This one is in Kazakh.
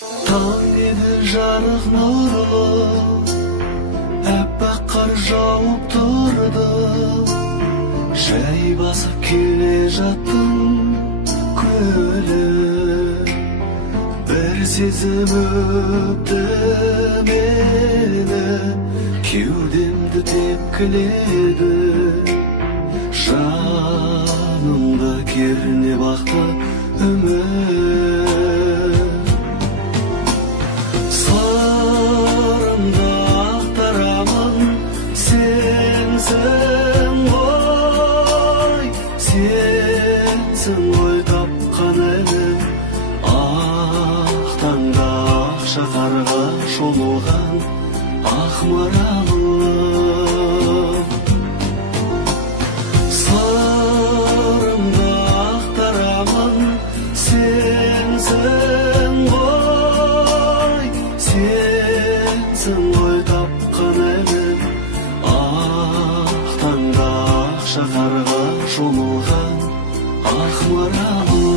Taң edi жарық нұрлы, әппақ қар жауып тұрды. Жай басып келе жаттым көлі, бір сезім өпті мені, кеудемді тепкіледі. Жанымда кернеп ақты үміт, сырымды ақтарамын, сенсің ғой, сенсің ғой тапқан әлім. Ақ таңда ақша қарға шомылған ақ маралым, сырымды ақтарамын, сенсің ғой, сенсің ғой тапқан әлім. Ақ таңда ақша қарға шомылған ақ маралым.